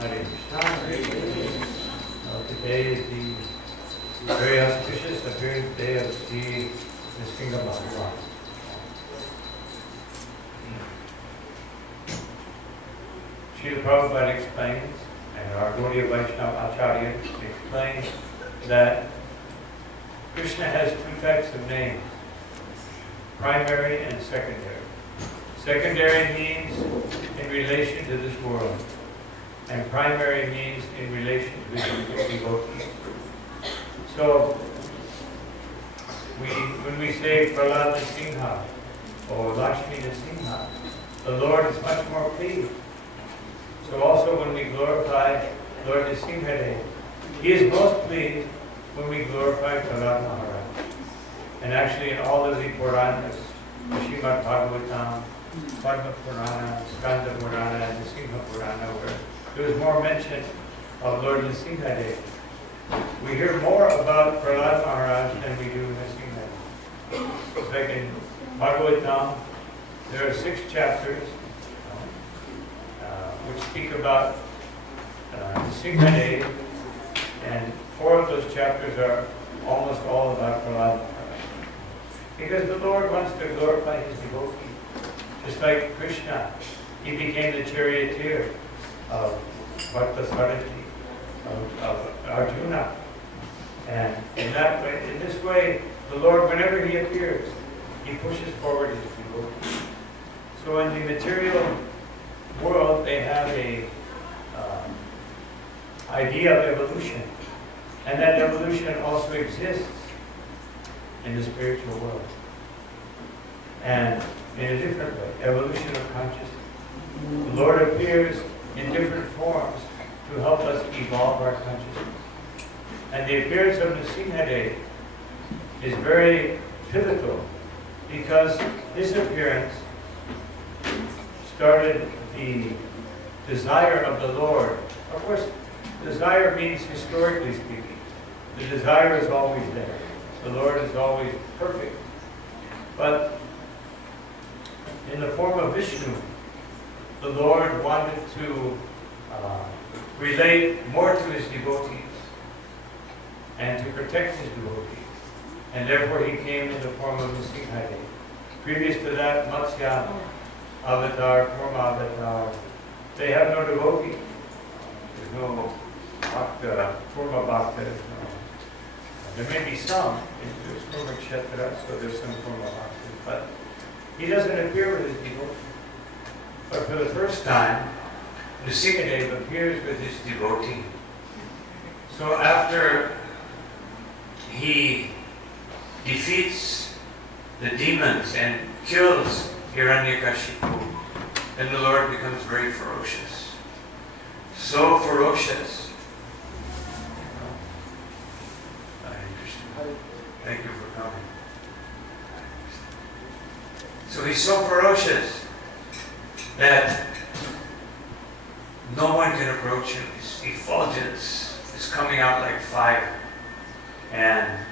Hare Krishna. Today is the very auspicious appearance day of Sri Nrsimhadeva. Srila Prabhupada explains, and our Gaudiya Vaishnava Acharya explains, that Krishna has two types of names, primary and secondary. Secondary means in relation to this world, and primary means in relation to his devotees. So, when we say Prasad Nrsimha or Lakshmi Nrsimha, the Lord is much more pleased. So also when we glorify Lord Nrsimhadeva, He is most pleased when we glorify Prasad Maharaj. And actually in all of the Puranas, the Srimad Bhagavatam, Padma Purana, Skanda Purana, and the Nrsimha Purana, where there was more mention of Lord Nrsimhadeva. We hear more about Prahlad Maharaj than we do Nrsimhadeva. It's like in Bhagavatam, there are 6 chapters which speak about Nrsimhadeva, and 4 of those chapters are almost all about Prahlad Maharaj. Because the Lord wants to glorify His devotees. Just like Krishna, He became the charioteer of Parthasarathi, of Arjuna. And in that way, in this way, the Lord, whenever He appears, He pushes forward His devotees. So in the material world, they have a idea of evolution. And that evolution also exists in the spiritual world. And in a different way, evolution of consciousness. The Lord appears in different forms to help us evolve our consciousness. And the appearance of Nrsimhadeva is very pivotal because his appearance started the desire of the Lord. Of course, desire means historically speaking. The desire is always there. The Lord is always perfect. But in the form of Vishnu, the Lord wanted to relate more to His devotees and to protect His devotees. And therefore He came in the form of Nrsimhadeva. Previous to that, Matsya avatar, Kurma avatar, they have no devotee. There's no bhakta, Kurma bhakta. There may be some, there's Kurma Kshetra, so there's some Kurma bhakta, but He doesn't appear with His devotees. But for the first time, Nrsimhadeva appears with His devotee. So after He defeats the demons and kills Hiranyakashipu, then the Lord becomes very ferocious. So ferocious. Thank you for coming. So He's so ferocious that no one can approach Him. His effulgence is coming out like fire. And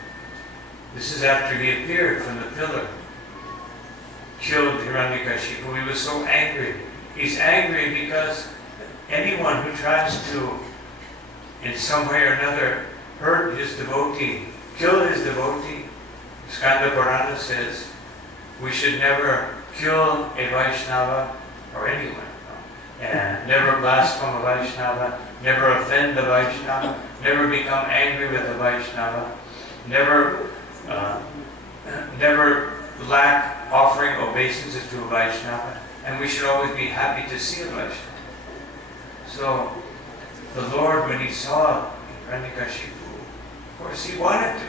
this is after He appeared from the pillar, killed Hiranyakashipu. He was so angry. He's angry because anyone who tries to, in some way or another, hurt His devotee, kill His devotee, Skanda Purana says, we should never kill a Vaishnava or anyone. And never blaspheme a Vaishnava, never offend a Vaishnava, never become angry with a Vaishnava, never lack offering obeisances to a Vaishnava, and we should always be happy to see a Vaishnava. So, the Lord, when He saw Hiranyakashipu, of course He wanted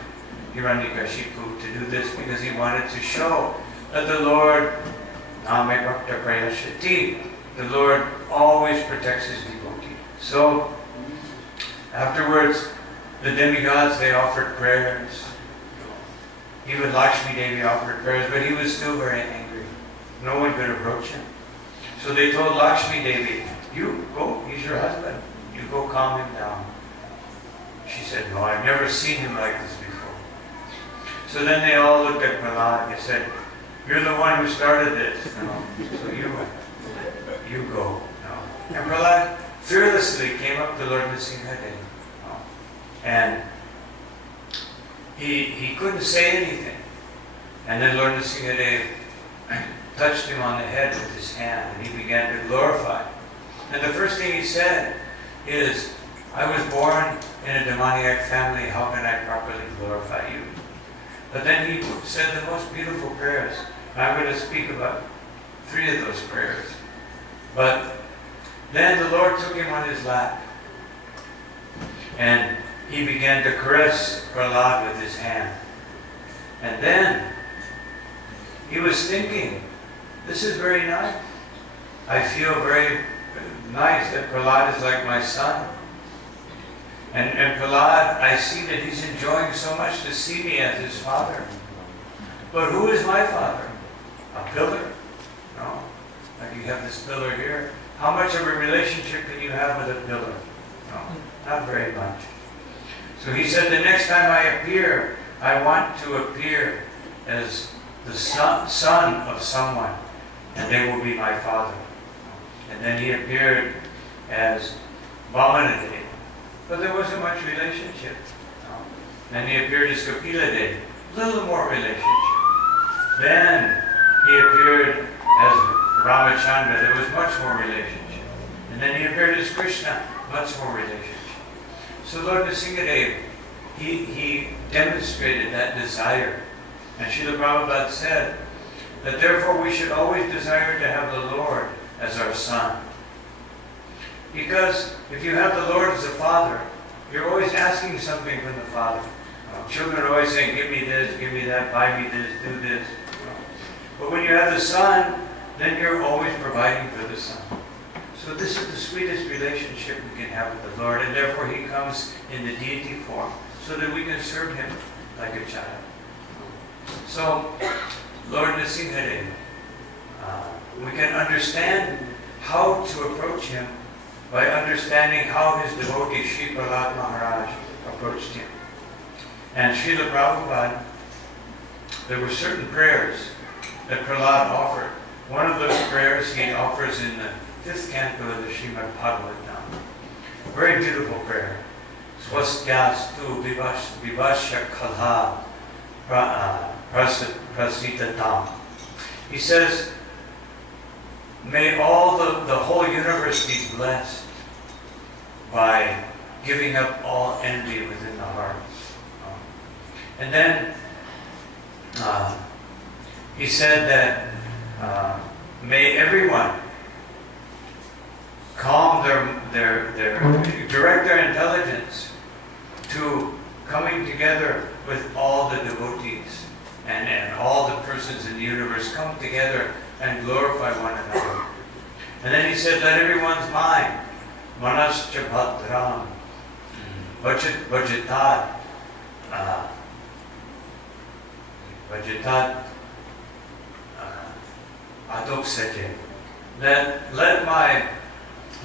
Hiranyakashipu to do this because He wanted to show that the Lord, Name Bhakta Prayashati, the Lord always protects His devotee. So, afterwards, the demigods, they offered prayers. Even Lakshmi Devi offered prayers, but He was still very angry. No one could approach Him. So they told Lakshmi Devi, you go, he's your husband. You go calm him down. She said, no, I've never seen him like this before. So then they all looked at Prasad and said, you're the one who started this. No. So you go. No. And Prasad fearlessly came up to Lord Nrsimhadeva. And he couldn't say anything. And then Lord Nrsimhadeva touched him on the head with his hand, and he began to glorify. And the first thing he said is, I was born in a demoniac family, how can I properly glorify you? But then he said the most beautiful prayers. I'm going to speak about 3 of those prayers. But then the Lord took him on his lap, and he began to caress Prasad with his hand. And then he was thinking, this is very nice. I feel very nice that Prasad is like my son. And Prasad, I see that he's enjoying so much to see me as his father. But who is my father? A pillar? No. Like you have this pillar here. How much of a relationship can you have with a pillar? No, not very much. So he said, the next time I appear, I want to appear as the son of someone, and they will be my father. And then he appeared as Vamanadeva. But there wasn't much relationship. No. Then he appeared as Kapiladeva. A little more relationship. Then he appeared as Ramachandra. There was much more relationship. And then he appeared as Krishna. Much more relationship. So Lord Nrsimhadeva, he demonstrated that desire. And Srila Prabhupada said that therefore we should always desire to have the Lord as our son. Because if you have the Lord as a father, you're always asking something from the Father. Children are always saying, give me this, give me that, buy me this, do this. But when you have the Son, then you're always providing for the Son. So this is the sweetest relationship we can have with the Lord, and therefore He comes in the deity form so that we can serve Him like a child. So, Lord Nrsimhadeva, we can understand how to approach Him by understanding how his devotee Sri Prasad Maharaj approached him. And Srila Prabhupada, there were certain prayers that Prasad offered. One of those prayers he offers in the 5th canto of the Srimad Bhagavatam. Very beautiful prayer. Swastyastu vivasya khalha prasitatam. He says, may all the whole universe be blessed by giving up all envy within the heart. And then he said that may everyone calm direct their intelligence to coming together with all the devotees and all the persons in the universe come together and glorify one another. And then he said, let everyone's mind, manascha bhadram, vajitat, adoksaje. Let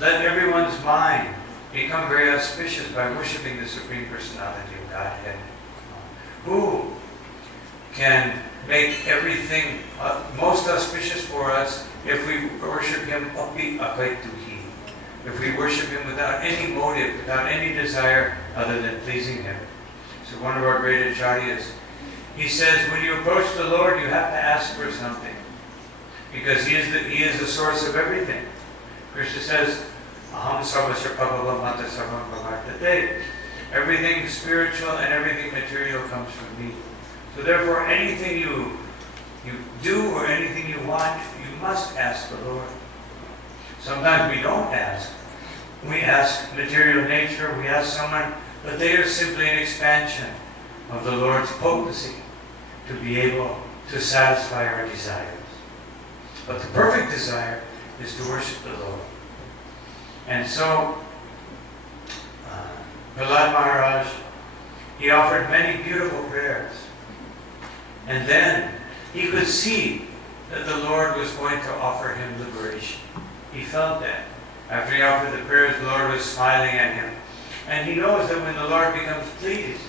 everyone's mind become very auspicious by worshiping the Supreme Personality of Godhead. Who can make everything most auspicious for us if we worship Him api akaituhi. If we worship Him without any motive, without any desire other than pleasing Him. So one of our great acharyas, he says, when you approach the Lord, you have to ask for something. Because He is the source of everything. Krishna says, Aham sarvasya prabhava mata sarvam pravartate. Everything spiritual and everything material comes from me. So therefore, anything you do or anything you want, you must ask the Lord. Sometimes we don't ask. We ask material nature, we ask someone, but they are simply an expansion of the Lord's potency to be able to satisfy our desires. But the perfect desire is to worship the Lord. And so, Prasad Maharaj, he offered many beautiful prayers. And then he could see that the Lord was going to offer him liberation. He felt that. After he offered the prayers, the Lord was smiling at him. And he knows that when the Lord becomes pleased,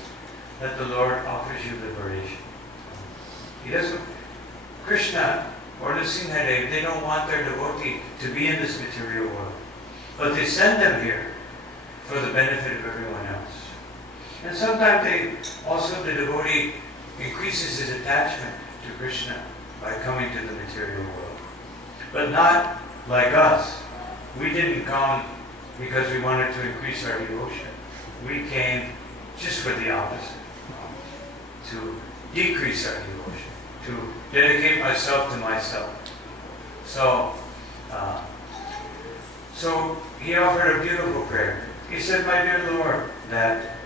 that the Lord offers you liberation. He doesn't, Krishna or Nrsimhadeva, they don't want their devotee to be in this material world. but they send them here for the benefit of everyone else. And sometimes the devotee increases his attachment to Krishna by coming to the material world. But not like us. We didn't come because we wanted to increase our devotion. We came just for the opposite, to decrease our devotion, to dedicate myself to myself. So he offered a beautiful prayer. He said, "My dear Lord, that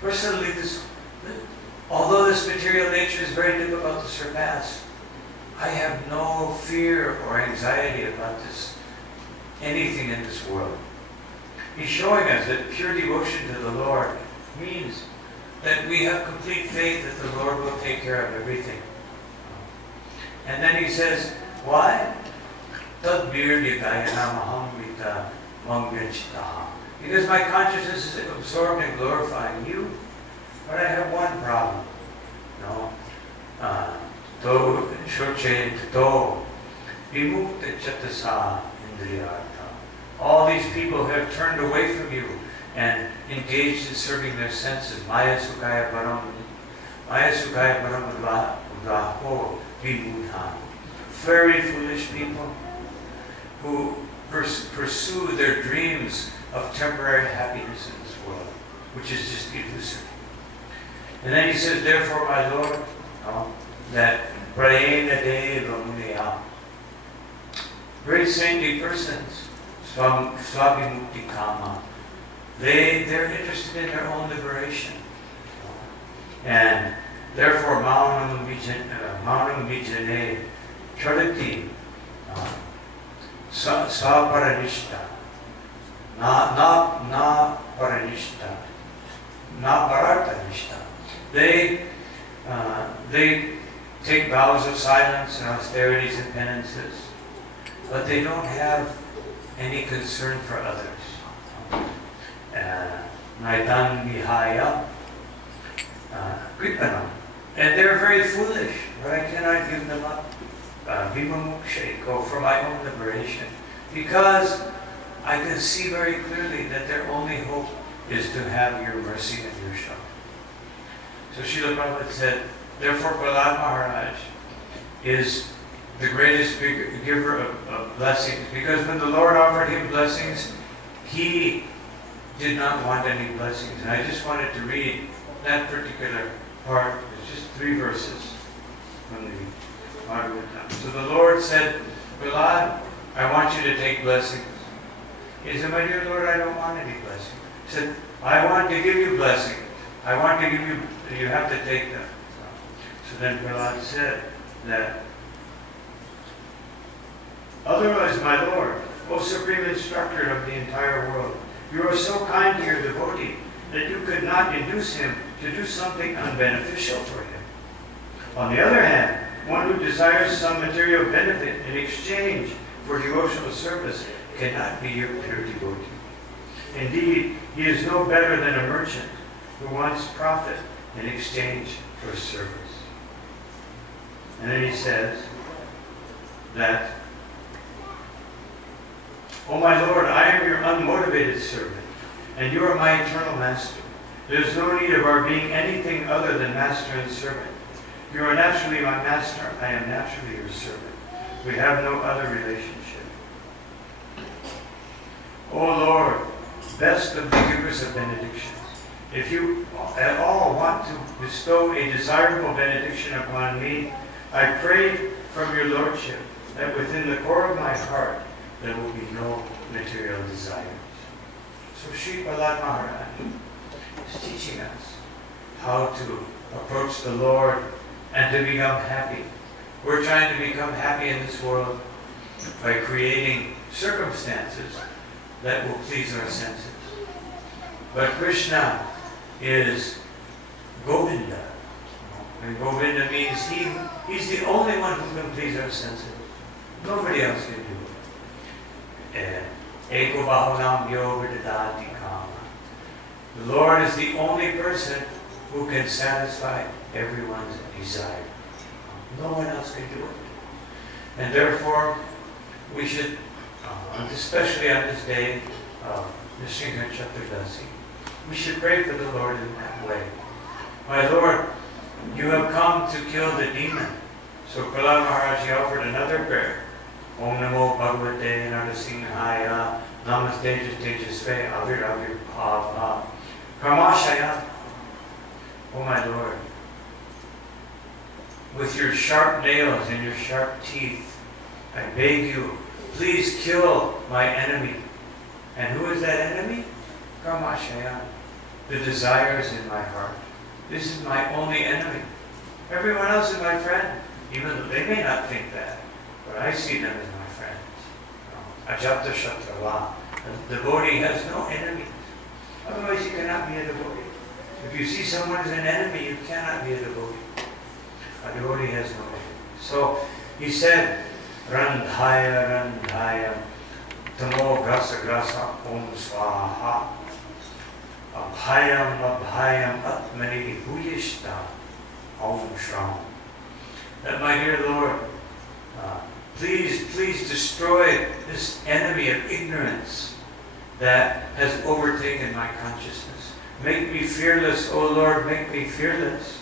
personally, although this material nature is very difficult to surpass, I have no fear or anxiety about anything in this world." He's showing us that pure devotion to the Lord means that we have complete faith that the Lord will take care of everything. And then he says, why? Because my consciousness is absorbed in glorifying you, but I have one problem. All these people have turned away from you and engaged in serving their senses. Maya sukaya param udvaho vimudha. Very foolish people who pursue their dreams of temporary happiness in this world, which is just illusory. And then he says, therefore, my Lord, that prayena deva muniya, great saintly persons, Swami Mukti Kama, they're interested in their own liberation. And therefore, Maunam Vijane Chariti Sa Paranishta Na Paranishta Na Paratanishta. They take vows of silence and austerities and penances, but they don't have any concern for others. Naitan Vihaya Kripanam. And they're very foolish, but I cannot give them up. Vimamuksheko, for my own liberation. Because I can see very clearly that their only hope is to have your mercy and your shelter. So Srila Prabhupada said, therefore Prasad Maharaj is the greatest giver of blessings, because when the Lord offered him blessings, he did not want any blessings. And I just wanted to read that particular part. It's just 3 verses from the Bhagavatam. So the Lord said, Prasad, I want you to take blessings. He said, my dear Lord, I don't want any blessings. He said, I want to give you blessings. I want to give you, you have to take them. So then Prasad said that, otherwise, my Lord, O Supreme Instructor of the entire world, you are so kind to your devotee that you could not induce him to do something unbeneficial for him. On the other hand, one who desires some material benefit in exchange for devotional service cannot be your pure devotee. Indeed, he is no better than a merchant who wants profit in exchange for service. And then he says that, O my Lord, I am your unmotivated servant, and you are my eternal master. There is no need of our being anything other than master and servant. You are naturally my master, I am naturally your servant. We have no other relationship. O Lord, best of the givers of benedictions, if you at all want to bestow a desirable benediction upon me, I pray from your Lordship that within the core of my heart there will be no material desires. So Sri Prasad Maharaj is teaching us how to approach the Lord and to become happy. We're trying to become happy in this world by creating circumstances that will please our senses. But Krishna is Govinda. And Govinda means he's the only one who can please our senses. Nobody else can do it. Eko bahunam yovidadati kama. The Lord is the only person who can satisfy everyone's desire. No one else can do it. And therefore, we should, especially on this day of Nrsimha Chaturdasi, we should pray for the Lord in that way. My Lord, you have come to kill the demon. So Prahlad Maharaj offered another prayer. Om Namo Bhagavate Nrsimhaya Namaste Tejasve Avir Bhava Karmashaya. Oh my Lord, with your sharp nails and your sharp teeth, I beg you, please kill my enemy. And who is that enemy? Karmashaya, the desires in my heart. This is my only enemy. Everyone else is my friend, even though they may not think that, but I see them as my friends. Ajapta Shatrava. A devotee has no enemies. Otherwise, you cannot be a devotee. If you see someone as an enemy, you cannot be a devotee. A devotee has no enemies. So he said, Randhaya, Randhaya, Tamo Grasa Grasa Om Swaha, Abhayam Abhayam Atmani Bhuyishta Om Shram. That, my dear Lord, please destroy this enemy of ignorance that has overtaken my consciousness. Make me fearless, O Lord, make me fearless.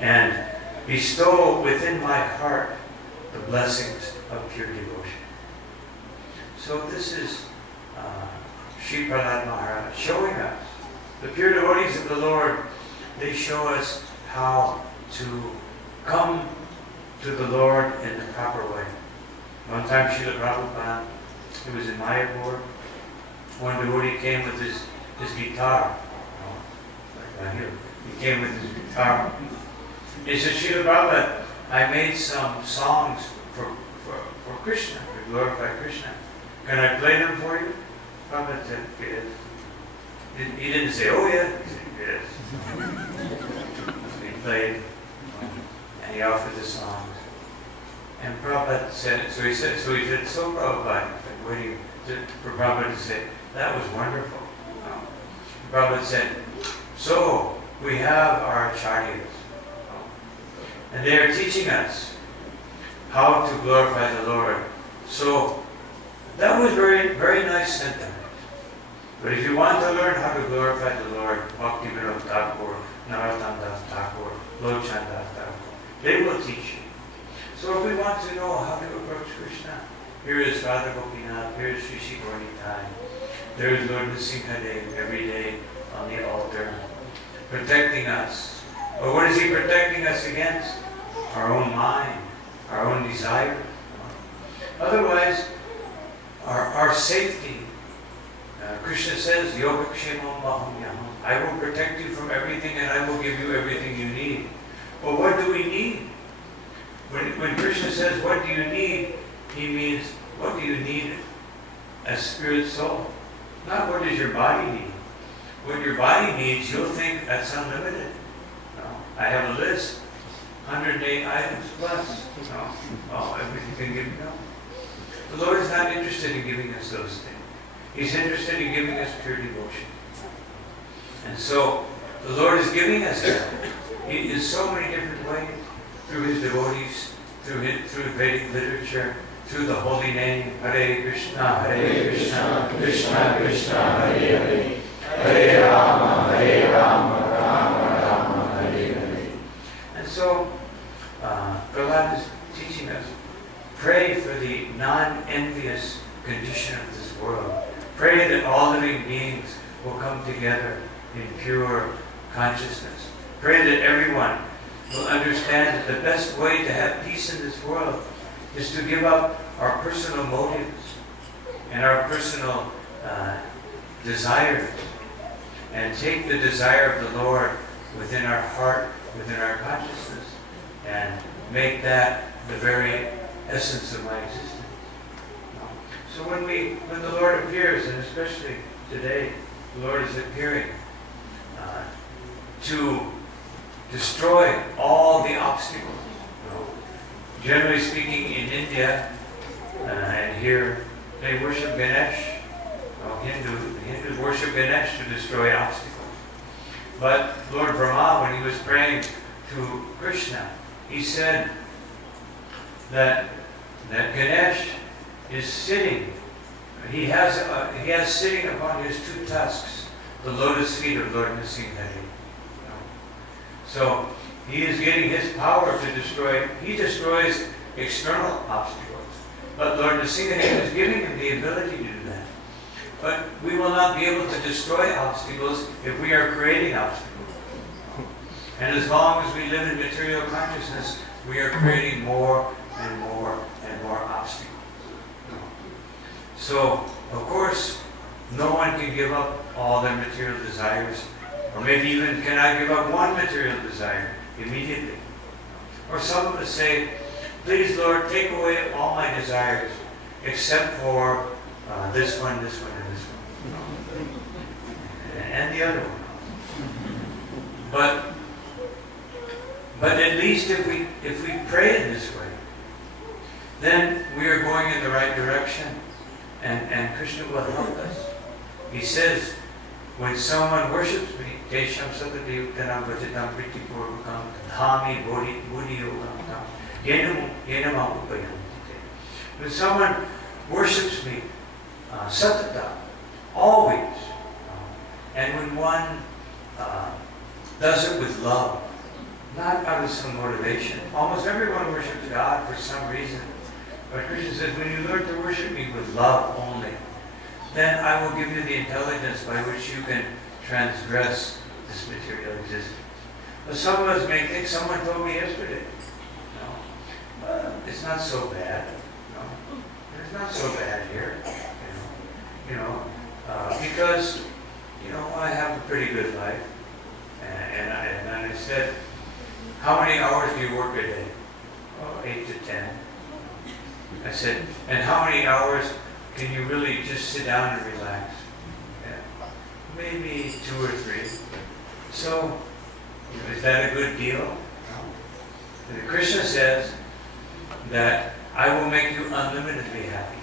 And bestow within my heart the blessings of pure devotion. So this is Sri Prahlad Maharaj showing us, the pure devotees of the Lord, they show us how to come to the Lord in the proper way. One time Srila Prabhupada, it was in Mayapur, one devotee came with his guitar. He came with his guitar. He said, Srila Prabhupada, I made some songs for Krishna, to glorify Krishna. Can I play them for you? Prabhupada said, yes. He didn't say, oh yeah. He said, yes. So he played, and he offered the songs. And Prabhupada said, so Prabhupada, waiting for Prabhupada to say, that was wonderful. Prabhupada said, so we have our acharyas, and they are teaching us how to glorify the Lord. So that was very, very nice sentiment. But if you want to learn how to glorify the Lord, Bhaktivinoda Thakur, Narottam Das Thakur, Lochan Das Thakur, they will teach you. So if we want to know how to approach Krishna, here is Radha Gopinath, here is Sri Shikornitai, there is Lord Nrsimhadeva every day on the altar, protecting us. But what is he protecting us against? Our own mind, our own desire. Otherwise, our safety. Krishna says, Yogakshemam Maham Yaham. I will protect you from everything and I will give you everything you need. But what do we need? When Krishna says, what do you need? He means, what do you need as spirit soul? Not what does your body need. What your body needs, you'll think that's unlimited. No. I have a list, 108 items plus. No. Oh, everything can give no. The Lord is not interested in giving us those things. He's interested in giving us pure devotion. And so, the Lord is giving us that in so many different ways, through His devotees, through Vedic literature, through the holy name, Hare Krishna, Krishna Krishna, Hare Hare, Hare Rama, Rama Rama, Hare Hare. And so, Prahlad is teaching us, pray for the non-envious condition of this world. Pray that all living beings will come together in pure consciousness. Pray that everyone will understand that the best way to have peace in this world is to give up our personal motives and our personal desires and take the desire of the Lord within our heart, within our consciousness, and make that the very essence of my existence. So when the Lord appears, and especially today, the Lord is appearing to destroy all the obstacles. Generally speaking, in India and here, they worship Ganesh. Hindus worship Ganesh to destroy obstacles. But Lord Brahma, when he was praying to Krishna, he said, that Ganesh is sitting. He has sitting upon his two tusks the lotus feet of Lord Nrsimhadeva. So he is getting his power to destroy. He destroys external obstacles, but Lord Nrsimhadeva is giving him the ability to do that. But we will not be able to destroy obstacles if we are creating obstacles. And as long as we live in material consciousness, we are creating more and more and more obstacles. So, of course, no one can give up all their material desires, or maybe even can I give up one material desire immediately. Or some of us say, please Lord, take away all my desires except for this one, and this one. And the other one. But at least if we pray in this way, then we are going in the right direction, and Krishna will help us. He says, when someone worships me, Desham Satati Uttanam Vajitam Priti Purvakam Dhami Bodhi Yogam Yenama Upayam. When someone worships me, Satata, always, and when one does it with love, not out of some motivation. Almost everyone worships God for some reason. But Krishna says, when you learn to worship me with love only, then I will give you the intelligence by which you can transgress this material existence. But some of us may think, someone told me yesterday, it's not so bad. It's not so bad here. Because I have a pretty good life. And I said, how many hours do you work a day? 8 to 10. I said, and how many hours can you really just sit down and relax? Maybe 2 or 3. So, is that a good deal? No. Krishna says that I will make you unlimitedly happy.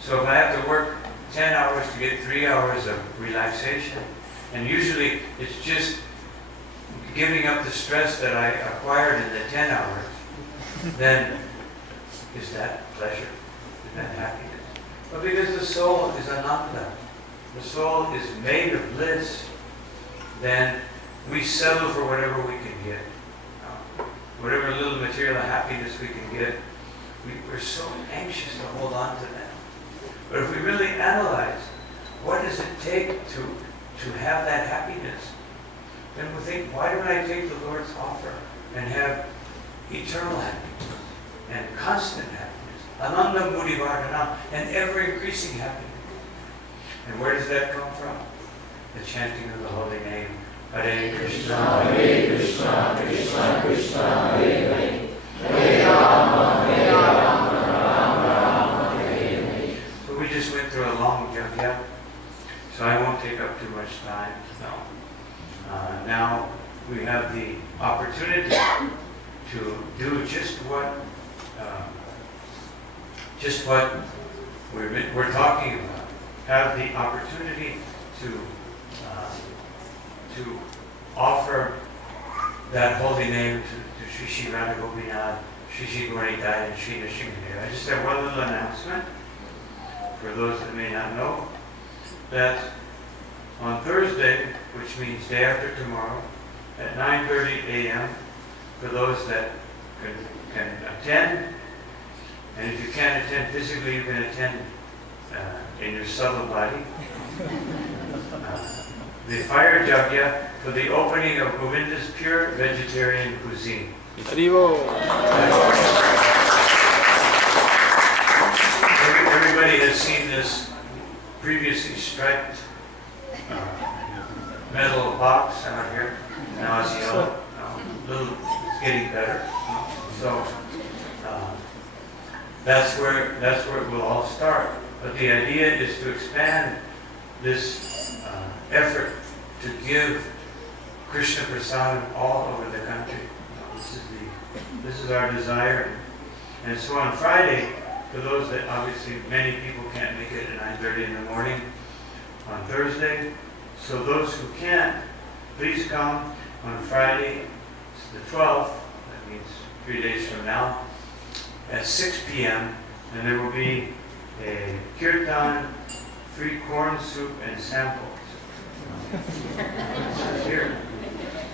So if I have to work 10 hours to get 3 hours of relaxation, and usually it's just giving up the stress that I acquired in the 10 hours, then is that pleasure? Is that happiness? But because the soul is ananda, the soul is made of bliss, then we settle for whatever we can get. Whatever little material happiness we can get, we're so anxious to hold on to that. But if we really analyze, what does it take to have that happiness? Then we think, why don't I take the Lord's offer and have eternal happiness and constant happiness, ananda mudivardhanam, and ever-increasing happiness? And where does that come from? The chanting of the holy name. Hare Krishna, Krishna Krishna, Hare Hare, Hare Rama, Rama, Hare Hare. So we just went through a long yajna, so I won't take up too much time. No. Now we have the opportunity to do just what we're talking about. Have the opportunity to offer that holy name to Sri Sri Radha Gopinath, Sri Sri Trinidaad, and Sri Nrsimhadeva. I just have one little announcement for those that may not know, that on Thursday, which means day after tomorrow, at 9:30 a.m., for those that can attend, and if you can't attend physically, you can attend in your subtle body. The fire yajna for the opening of Govinda's pure vegetarian cuisine. Everybody has seen this previously striped metal box out here. Now it's yellow. It's getting better. So that's where it will all start. But the idea is to expand this effort to give Krishna Prasad all over the country. This is our desire. And so on Friday, for those that obviously many people can't make it at 9:30 in the morning, on Thursday, so those who can, please come on Friday, the 12th, that means 3 days from now, at 6 p.m. and there will be a kirtan, free corn soup, and samples. Here.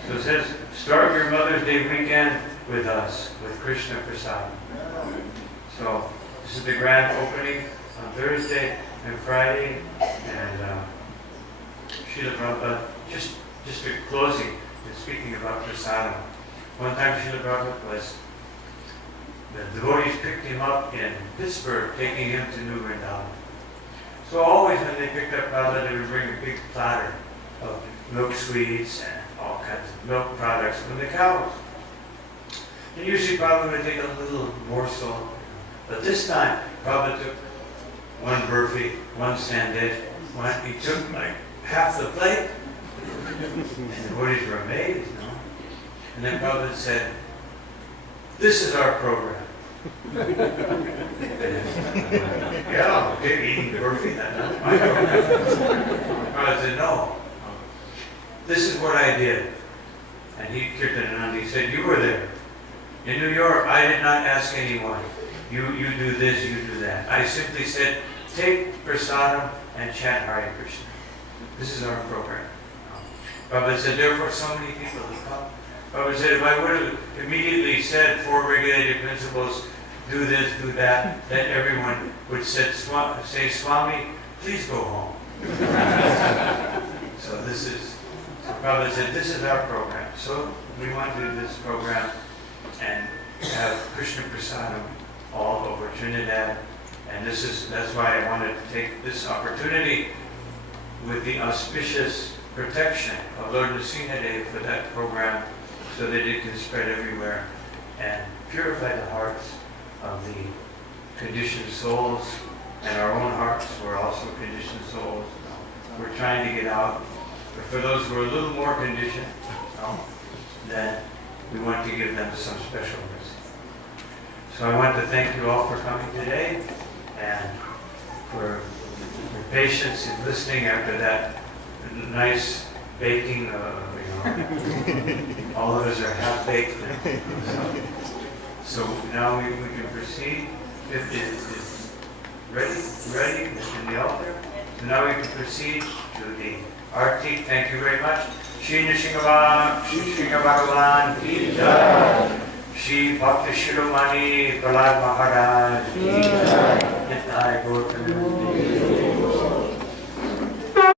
So it says, start your Mother's Day weekend with us, with Krishna Prasad. So this is the grand opening on Thursday and Friday, and Srila Prabhupada, just a closing, speaking about Prasadam. One time Srila Prabhupada the devotees picked him up in Pittsburgh, taking him to New Vrindavan. So always when they picked up Prabhupada, they would bring a big platter of milk sweets and all kinds of milk products from the cows. And usually Prabhupada would take a little morsel, but this time Prabhupada took one burfi, one sandwich, he took like half the plate, and the devotees were amazed, you know. And then Prabhupada said, "This is our program." Yeah, okay, eating burfi, that's my program. Prabhupada said, "No, this is what I did." And he kirtananand, he said, "You were there. In New York, I did not ask anyone, you do this, you do that. I simply said, take prasadam and chant Hare Krishna. This is our program." Prabhupada said, therefore so many people have come. Prabhupada said, if I would have immediately said 4 regulated principles, do this, do that, then everyone would say, Swami, please go home. So Prabhupada said, this is our program. So we want to do this program and have Krishna Prasadam all over Trinidad. And that's why I wanted to take this opportunity with the auspicious protection of Lord Nrsimhadeva for that program so that it can spread everywhere and purify the hearts of the conditioned souls and our own hearts. We're also conditioned souls. We're trying to get out. But for those who are a little more conditioned, then we want to give them some special mercy. So I want to thank you all for coming today and for your patience in listening after that nice baking. All of us are half baked. So now we can proceed. Is ready in the altar. So now we can proceed to the Arti. Thank you very much. Shri Nrsimha Bhagavan ki jai. Shri Bhakti Shiromani Prahlad Maharaj ki jai. Nitai Gautama.